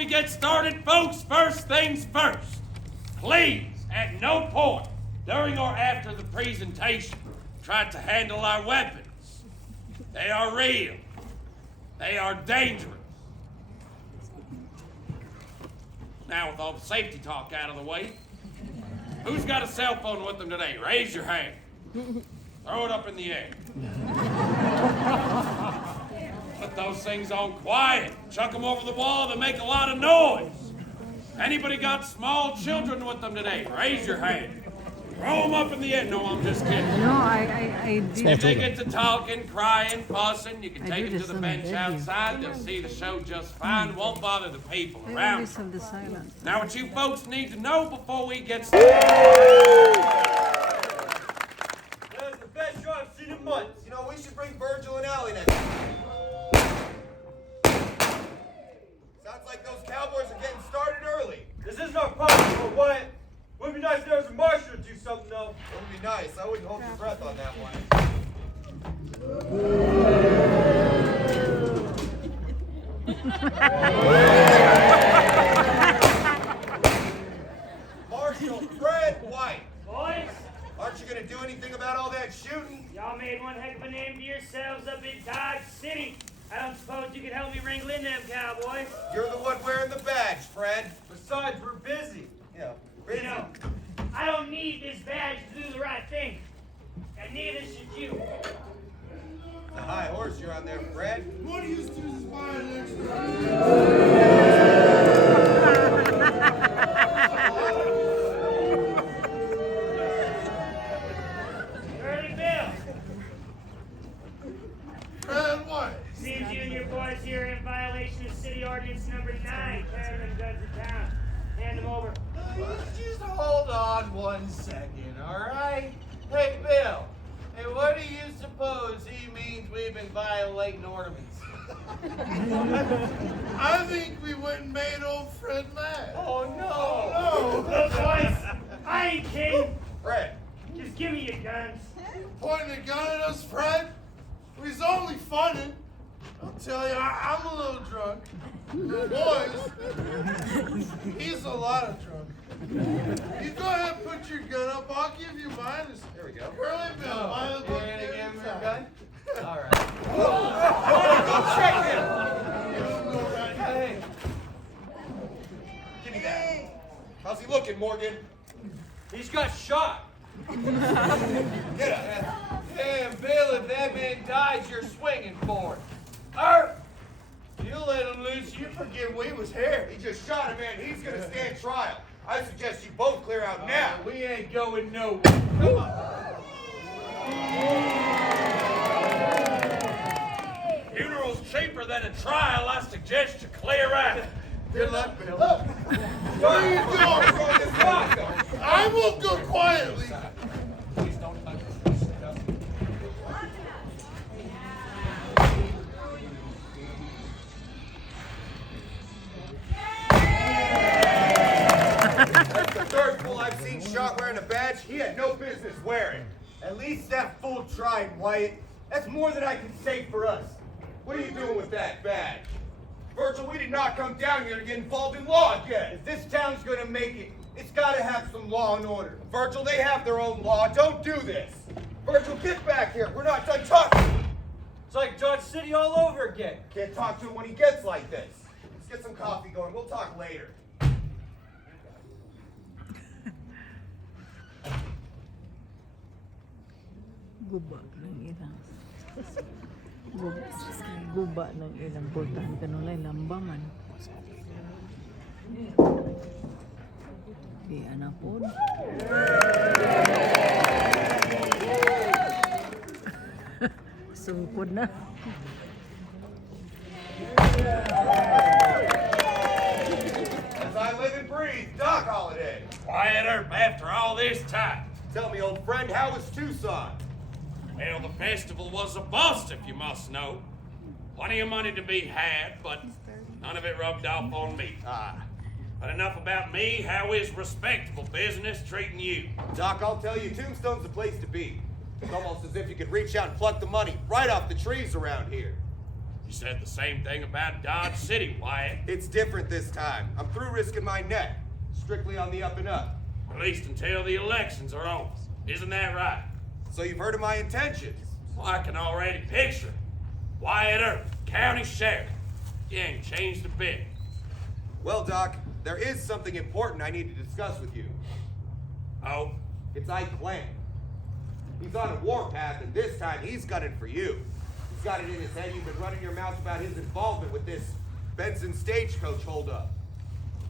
we get started, folks, first things first. Please, at no point during or after the presentation, try to handle our weapons. They are real. They are dangerous. Now, with all the safety talk out of the way, who's got a cell phone with them today? Raise your hand. Throw it up in the air. Put those things on quiet. Chuck them over the wall. They make a lot of noise. Anybody got small children with them today? Raise your hand. Throw them up in the air. No, I'm just kidding. No, I did. If they get to talking, crying, fussing, you can take them to the bench outside. They'll see the show just fine. Won't bother the people around. Listen the silence. Now, what you folks need to know before we get started. That was the best show I've seen in months. You know, we should bring Virgil and Allie next time. Sounds like those Cowboys are getting started early. This isn't our problem, but Wyatt. Would be nice if there was a marshal to do something, though. Wouldn't be nice. I wouldn't hold your breath on that one. Marshal Fred White. Boys, Aren't you going to do anything about all that shooting? y'all made one heck of a name for yourselves up in Dodge City. I don't suppose you can help me wrangle in them cowboys. You're the one wearing the badge, Fred. Besides, we're busy. Yeah, You know, I don't need this badge to do the right thing. And neither should you. The high horse you're on there, Fred. What do you do this fire next Early Bill, Fred White. seems you and your boys here are in violation of City Ordinance number 9, carrying them guns to town. Hand them over. Just hold on 1 second, all right? Hey, Bill. Hey, what do you suppose he means we've been violating ordinance? I think we went and made old Fred mad. Oh, no. Look, boys, I ain't kidding. Fred. Just give me your guns. Pointing a gun at us, Fred? He's only funning. I'll tell you, I'm a little drunk. The boys, he's a lot of drunk. You go ahead and put your gun up. I'll give you mine. There we go. Curly Bill, mine will You go gonna give him your inside. gun? All right. Go check him. Hey, Give me that. How's he looking, Morgan? He's got shot. Get up. damn, Bill, if that man dies, you're swinging for it. Or, you let him loose, you forget we was here. He just shot a man. He's going to stand trial. I suggest you both clear out now. We ain't going nowhere. Come on. Funeral's cheaper than a trial. I suggest you clear out. Good luck, Bill. Where are you going from this vodka? I will go quietly. Please don't touch this. That's the third fool I've seen shot wearing a badge he had no business wearing. At least that fool tried, Wyatt. That's more than I can say for us. What are you doing with that badge? Virgil, we did not come down here to get involved in law again. If this town's gonna make it, it's gotta have some law and order. Virgil, they have their own law. Don't do this. Virgil, get back here. We're not done talking. It's like Dodge City all over again. Can't talk to him when he gets like this. Let's get some coffee going. We'll talk later. Guba ng ilang. Guba ng ilang. Bultahan ka nung lambangan. Di anak po. Sungkod na. As I live and breathe, Doc Holiday. Quieter after all this time. Tell me, old friend, how was Tucson? Well, the festival was a bust, if you must know. Plenty of money to be had, but none of it rubbed off on me. But enough about me. How is respectable business treating you? Doc, I'll tell you, Tombstone's the place to be. It's almost as if you could reach out and pluck the money right off the trees around here. You said the same thing about Dodge City, Wyatt. It's different this time. I'm through risking my neck. Strictly on the up and up. At least until the elections are over. Isn't that right? So you've heard of my intentions. Well, I can already picture it. Wyatt Earp, county sheriff. You ain't changed a bit. Well, Doc, there is something important I need to discuss with you. Oh? It's Ike Clanton. He's on a warpath, and this time he's gunning for you. He's got it in his head you've been running your mouth about his involvement with this Benson stagecoach holdup.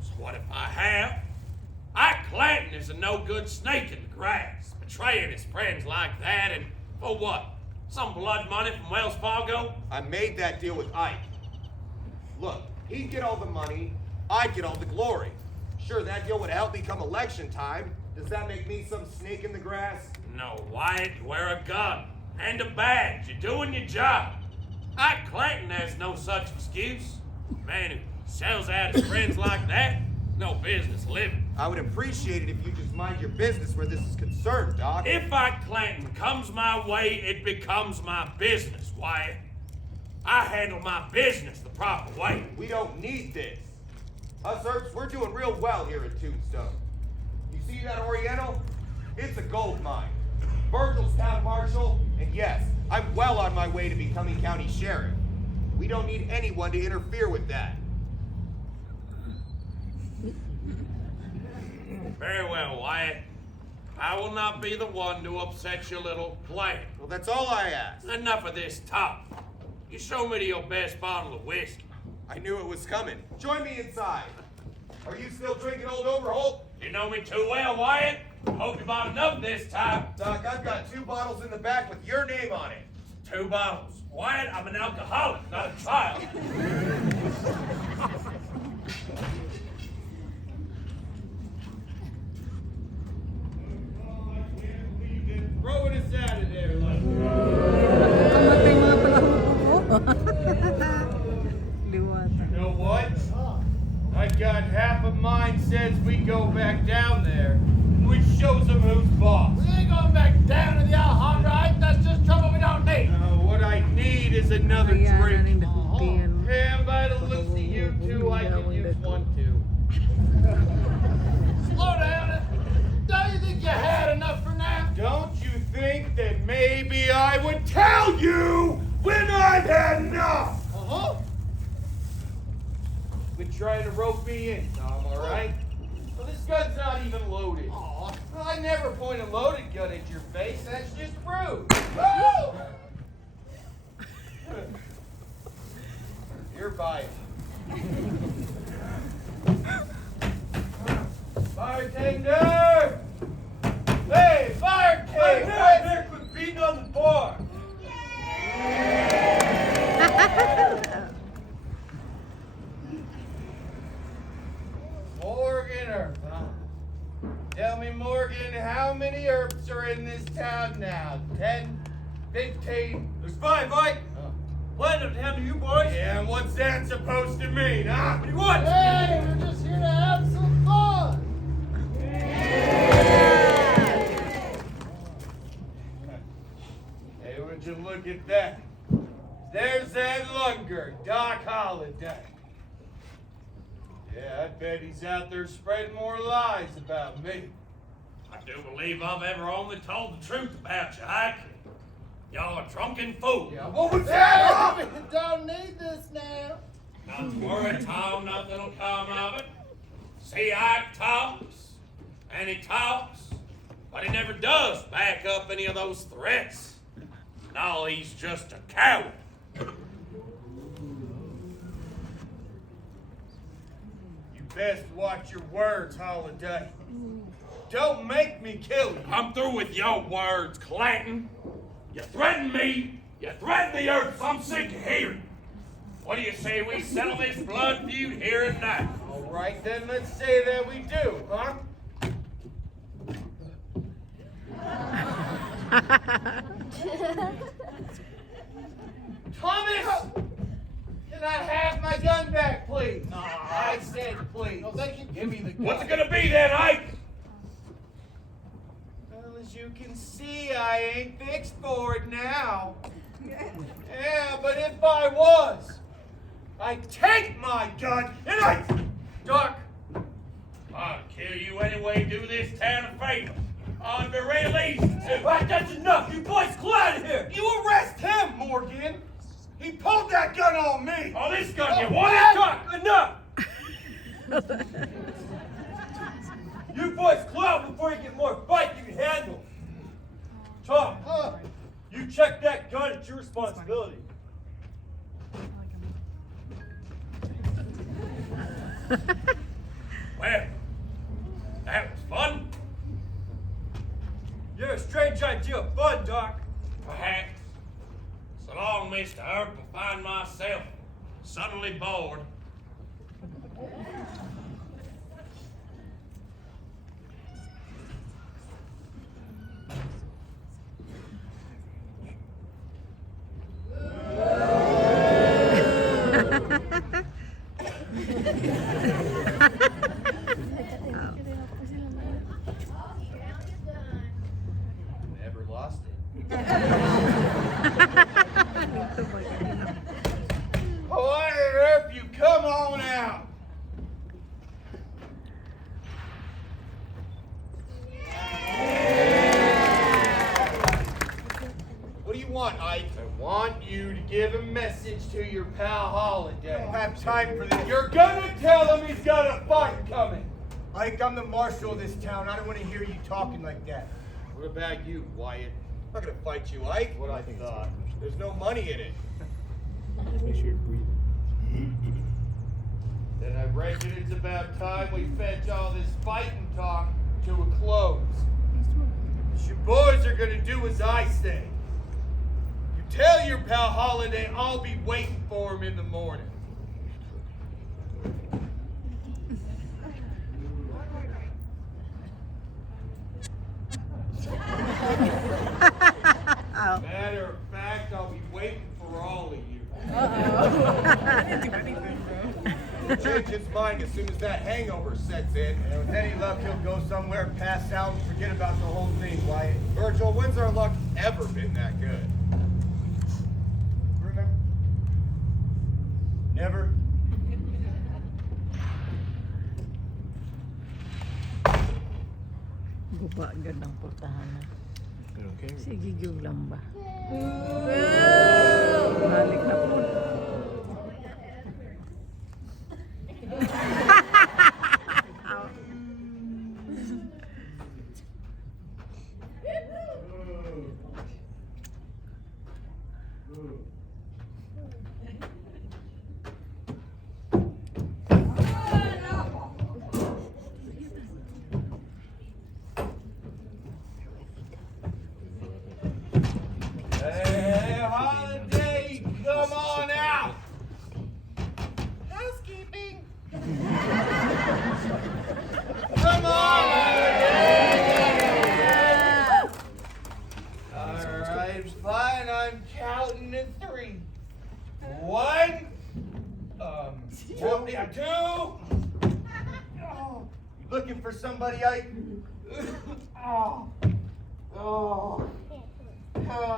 So what if I have? Ike Clanton is a no-good snake in the grass, betraying his friends like that, and for what? Some blood money from Wells Fargo? I made that deal with Ike. Look, he'd get all the money, I'd get all the glory. Sure, that deal would help me come election time. Does that make me some snake in the grass? No, Wyatt, you wear a gun and a badge. You're doing your job. Ike Clanton has no such excuse. Man who sells out his friends like that, no business living. I would appreciate it if you just mind your business where this is concerned, Doc. If Ike Clanton comes my way, it becomes my business, Wyatt. I handle my business the proper way. We don't need this. Us Earps, we're doing real well here at Tombstone. You see that Oriental? It's a gold mine. Virgil's town marshal, and yes, I'm well on my way to becoming county sheriff. We don't need anyone to interfere with that. Very well, Wyatt. I will not be the one to upset your little plan. Well, that's all I ask. Enough of this talk. You show me to your best bottle of whiskey. I knew it was coming. Join me inside. Are you still drinking Old Overholt? You know me too well, Wyatt. Hope you bought enough this time. Doc, I've got 2 bottles in the back with your name on it. 2 bottles. Wyatt, I'm an alcoholic, not a child. Throwing us out of there, like. Kamatay mga palahuko ko. Liwata. You know what? I got half of mine says we go back down there, which shows them who's boss. We ain't going back down to the Alhambra, right? That's just trouble we don't need. What I need is another Kaya na drink. rin nabutihan. And by the looks of you two, I can use one too. Slow down. Don't you think you had enough for now? Don't you think that maybe I would tell you when I've had enough? Uh-huh. Quit trying to rope me in, Tom, all right? Well, this gun's not even loaded. Aw. Well, I never point a loaded gun at your face. That's just rude. Woo! You're buying. Bartender! Hey, bartender! Nick was beating on the bar. Morgan Earp, huh? Tell me, Morgan, how many Earps are in this town now? 10? 15? There's 5, Mike. Oh. Plenty to handle you boys. Yeah, and what's that supposed to mean, huh? What do you want? Hey, we're just here to have some fun. Hey, would you look at that? There's that Lunger, Doc Holliday. Yeah, I bet he's out there spreading more lies about me. I do believe I've ever only told the truth about you, Ike. Y'all are drunken fools. Yeah, what was that, huh? We don't need this now. Not to worry, Tom, nothing'll come of it. See, Ike talks, and he talks, but he never does back up any of those threats. No, he's just a coward. You best watch your words, Holliday. Don't make me kill you. I'm through with your words, Clanton. You threaten me, you threaten the earth, I'm sick of hearing. What do you say we settle this blood feud here and now? All right, then let's say that we do, huh? Thomas! Can I have my gun back, please? I said please. No, they can give me the gun. What's it gonna be then, Ike? Well, as you can see, I ain't fixed for it now. Yeah, but if I was, I take my gun and I... Doc, I'll kill you anyway, do this town a favor. Under release. Right, that's enough. You boys go out of here. You arrest him, Morgan. He pulled that gun on me. Oh, this gun, you want it? Doc, enough. You boys go out before you get more fight you can handle. Tom, you check that gun. It's your responsibility. Well, that was fun. You're a strange idea of fun, Doc. Perhaps. So long, Mr. Earp, I find myself suddenly bored. Never lost it. Why on earth you come on out? What do you want, Ike? I want you to give a message to your pal Holiday. I don't have time for this. You're gonna tell him he's got a fight coming. Ike, I'm the marshal of this town. I don't want to hear you talking like that. What about you, Wyatt? I'm not gonna fight you, Ike. What I thought. There's no money in it. Then I reckon it's about time we fetch all this fighting talk to a close. You boys are gonna do as I say. You tell your pal Holiday I'll be waiting for him in the morning. Matter of fact, I'll be waiting for all of you. He'll change his mind as soon as that hangover sets in. And with any luck, he'll go somewhere and pass out and forget about the whole thing, Wyatt. Virgil, when's our luck ever been that good? Remember? Never. Guba agad ng portahanan. Sige, yung lamba. Balik na po. Hey, Holiday, come on out. Housekeeping. Come on, All right, fine. I'm counting to 3. 1, 2. You looking for somebody, Ike? Oh,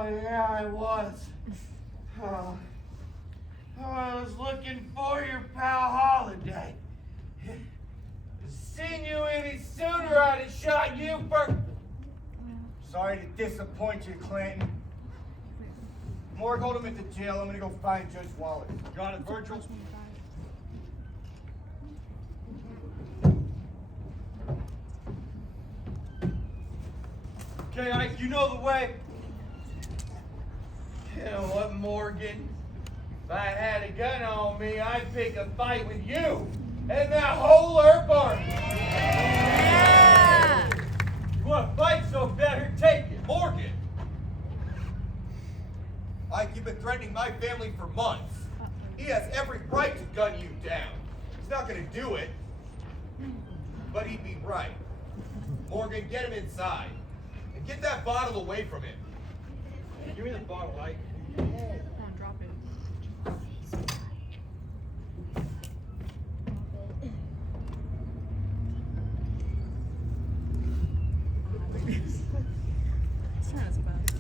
yeah, I was. Oh, I was looking for your pal Holiday. Seen you any sooner, I'd have shot you first. Sorry to disappoint you, Clanton. Morg, hold him at the jail. I'm gonna go find Judge Wallace. Got it, Virgil? Okay, Ike, you know the way. You know what, Morgan? If I had a gun on me, I'd pick a fight with you and that whole Earp army. Yeah! You want to fight so bad, here, take it. Morgan! Ike, you've been threatening my family for months. He has every right to gun you down. He's not gonna do it. But he'd be right. Morgan, get him inside. And get that bottle away from him. Give me the bottle, Ike. Come on, drop it. It's trying its best.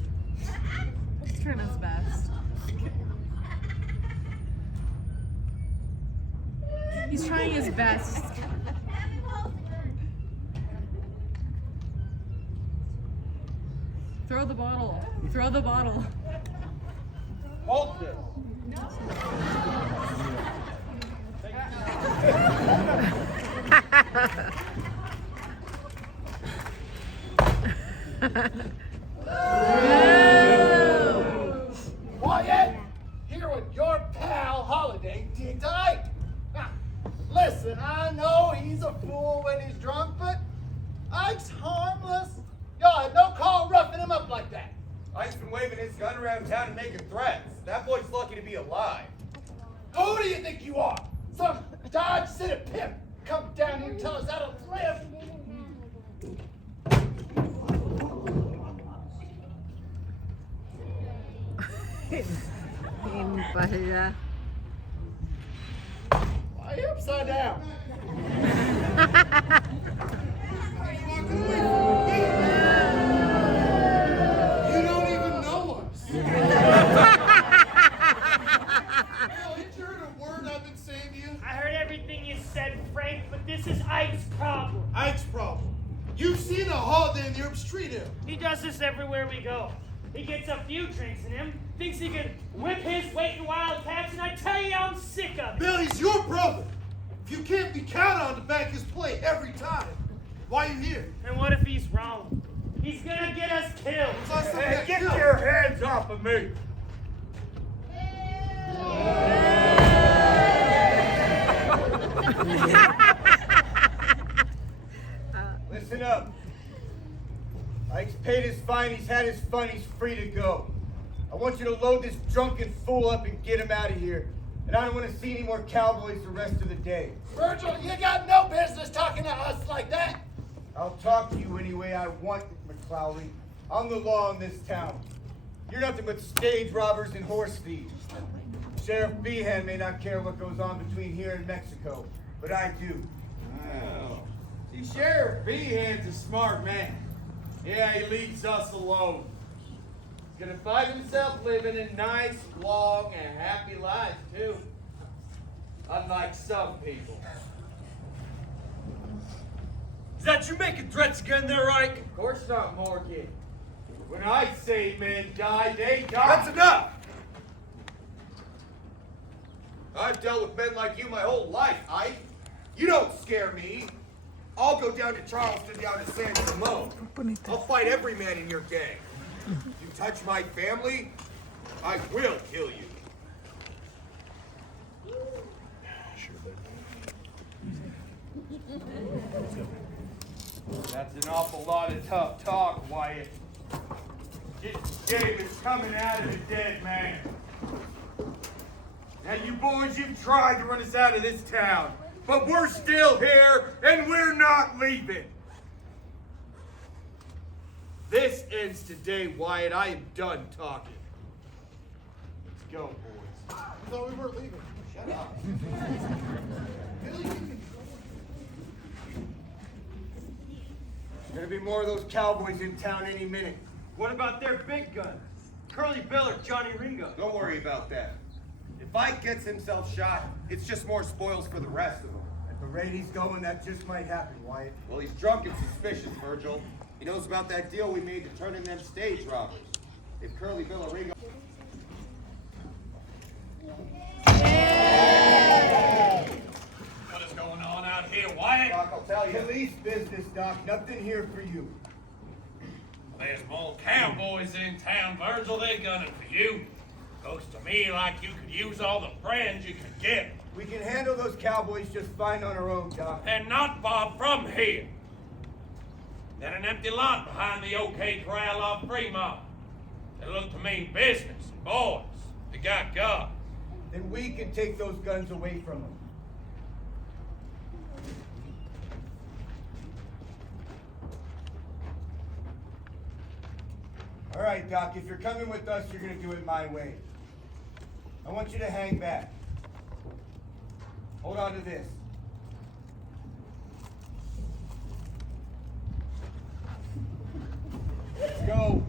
It's trying its best. He's trying his best. Throw the bottle. Throw the bottle. Hold this. Wyatt, here with your pal Holiday did Ike. Now, listen, I know he's a fool when he's drunk, but Ike's harmless. Y'all had no call roughing him up like that. Ike's been waving his gun around town and making threats. That boy's lucky to be alive. Who do you think you are? Some Dodge City pimp come down here and tell us how to live? Hindi pa siya. Why are you upside down? You don't even know us. Hell, ain't you heard a word I've been saying to you? I heard everything you said, Frank, but this is Ike's problem. Ike's problem. You've seen a holiday in the Herb Street Hill. He does this everywhere we go. He gets a few drinks in him, thinks he can whip his weight in wildcats, and I tell you, I'm sick of it. Billy's your brother. If you can't be counted on to back his play every time, why are you here? And what if he's wrong? He's gonna get us killed. Hey, get your hands off of me! Listen up. Ike's paid his fine, he's had his fun, he's free to go. I want you to load this drunken fool up and get him out of here. And I don't want to see any more cowboys the rest of the day. Virgil, you got no business talking to us like that. I'll talk to you any way I want, McClowley. I'm the law in this town. You're nothing but stage robbers and horse thieves. Sheriff Behan may not care what goes on between here and Mexico, but I do. Well, see, Sheriff Behan's a smart man. Yeah, he leaves us alone. He's gonna find himself living a nice, long, and happy life, too. Unlike some people. Is that you making threats again there, Ike? Of course not, Morgan. When I say men die, they die. That's enough! I've dealt with men like you my whole life, Ike. You don't scare me. I'll go down to Charleston, down to San Simone. I'll fight every man in your gang. You touch my family, I will kill you. That's an awful lot of tough talk, Wyatt. This game is coming out of a dead man. Now, you boys, you've tried to run us out of this town, but we're still here, and we're not leaving. This ends today, Wyatt. I am done talking. Let's go, boys. I thought we weren't leaving. Shut up. There's gonna be more of those cowboys in town any minute. What about their big guns? Curly Bill or Johnny Ringo? Don't worry about that. If Ike gets himself shot, it's just more spoils for the rest of them. At the rate he's going, that just might happen, Wyatt. Well, he's drunk and suspicious, Virgil. He knows about that deal we made to turn in them stage robbers. If Curly Bill or Ringo... What is going on out here, Wyatt? Doc, I'll tell you. Police business, Doc. Nothing here for you. There's more cowboys in town, Virgil. They're gunning for you. Looks to me like you could use all the friends you could get. We can handle those cowboys just fine on our own, Doc. And not far from here. Then an empty lot behind the OK Corral off Fremont. They look to mean business and boys. They got guns. Then we can take those guns away from them. All right, Doc, if you're coming with us, you're gonna do it my way. I want you to hang back. Hold on to this. Let's go.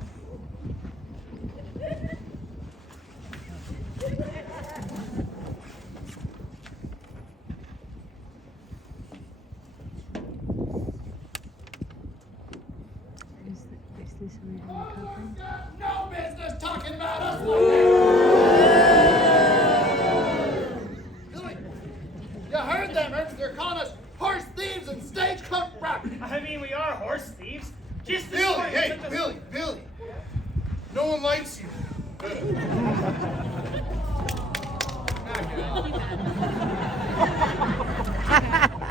talking about us. Billy, you heard them. They're calling us horse thieves and stagecoach robbers. I mean, we are horse thieves. Just this Billy, morning, hey, took us- Billy. No one likes you.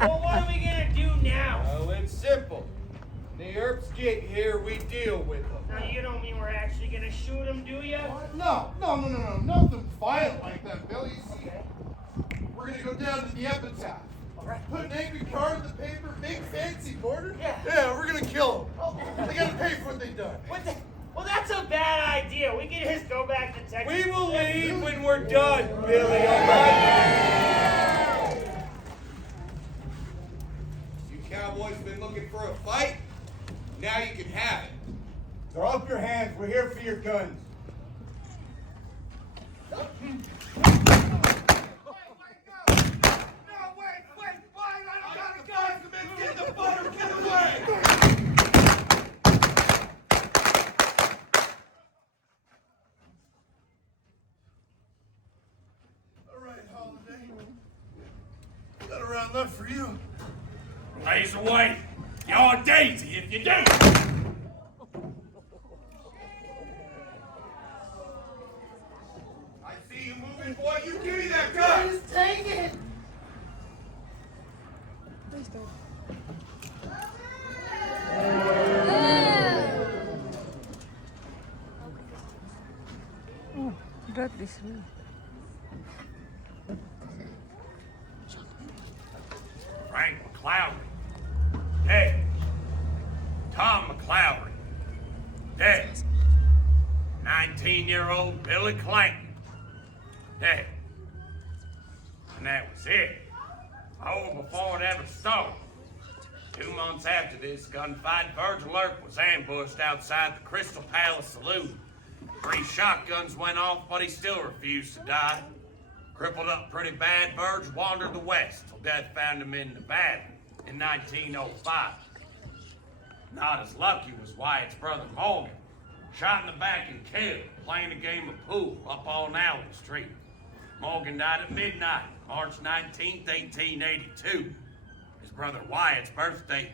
Well, what are we gonna do now? Well, it's simple. The Earps get here, we deal with them. Now, you don't mean we're actually gonna shoot him, do you? No. Nothing violent like that, Billy. You see, we're gonna go down to the epitaph. Put an angry card in the paper, big fancy border. Yeah, we're gonna kill them. They gotta pay for what they done. Well, that's a bad idea. We can just go back to Texas. We will leave when we're done, Billy, all right? You cowboys been looking for a fight? Now you can have it. Throw up your hands. We're here for your guns. Got a round left for you. Blaze away. You're a daisy if you do. I see you moving, boy. You give me that gun. Just take it. Oh, that is me. Frank McLowry, dead. Tom McLowry, dead. 19-year-old Billy Clanton, dead. And that was it. Over before it ever started. 2 months after this gunfight, Virgil Earp was ambushed outside the Crystal Palace Saloon. 3 shotguns went off, but he still refused to die. Crippled up pretty bad, Virg wandered the west till death found him in Nevada in 1905. Not as lucky was Wyatt's brother Morgan, shot in the back and killed playing a game of pool up on Allen Street. Morgan died at midnight, March 19th, 1882. His brother Wyatt's birthday.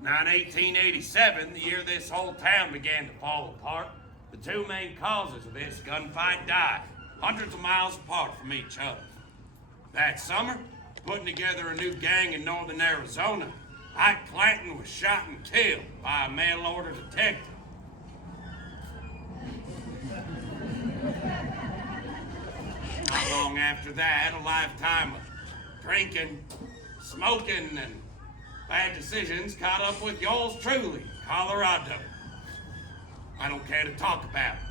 Now in 1887, the year this whole town began to fall apart, the 2 main causes of this gunfight died, hundreds of miles apart from each other. That summer, putting together a new gang in northern Arizona, Ike Clanton was shot and killed by a mail-order detective. Not long after that, a lifetime of drinking, smoking, and bad decisions caught up with yours truly, Colorado. I don't care to talk about it.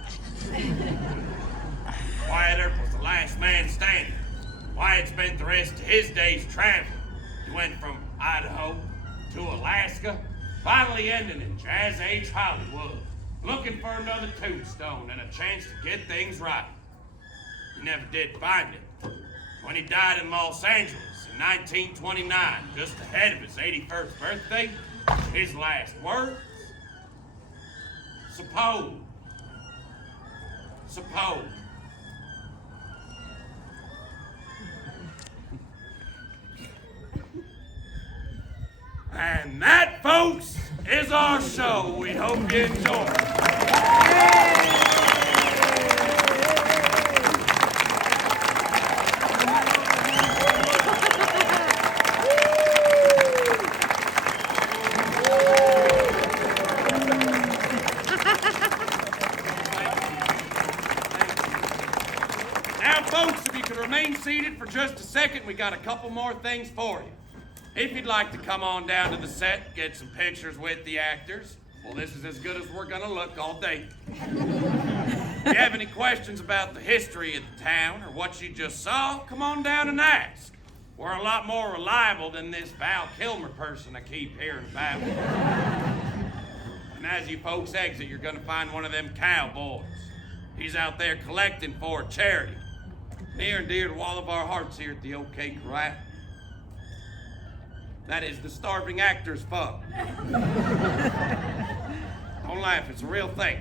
Wyatt Earp was the last man standing. Wyatt spent the rest of his days traveling. He went from Idaho to Alaska, finally ending in Jazz Age Hollywood, looking for another tombstone and a chance to get things right. He never did find it. When he died in Los Angeles in 1929, just ahead of his 81st birthday, his last words, suppose. And that, folks, is our show. We hope you enjoy it. Now, folks, if you could remain seated for just a second, we got a couple more things for you. If you'd like to come on down to the set, get some pictures with the actors, well, this is as good as we're gonna look all day. If you have any questions about the history of the town or what you just saw, come on down and ask. We're a lot more reliable than this Val Kilmer person I keep hearing about. And as you folks exit, you're gonna find one of them cowboys. He's out there collecting for a charity. Near and dear to all of our hearts here at the OK Corral. That is the Starving Actors Fund. Don't laugh. It's a real thing.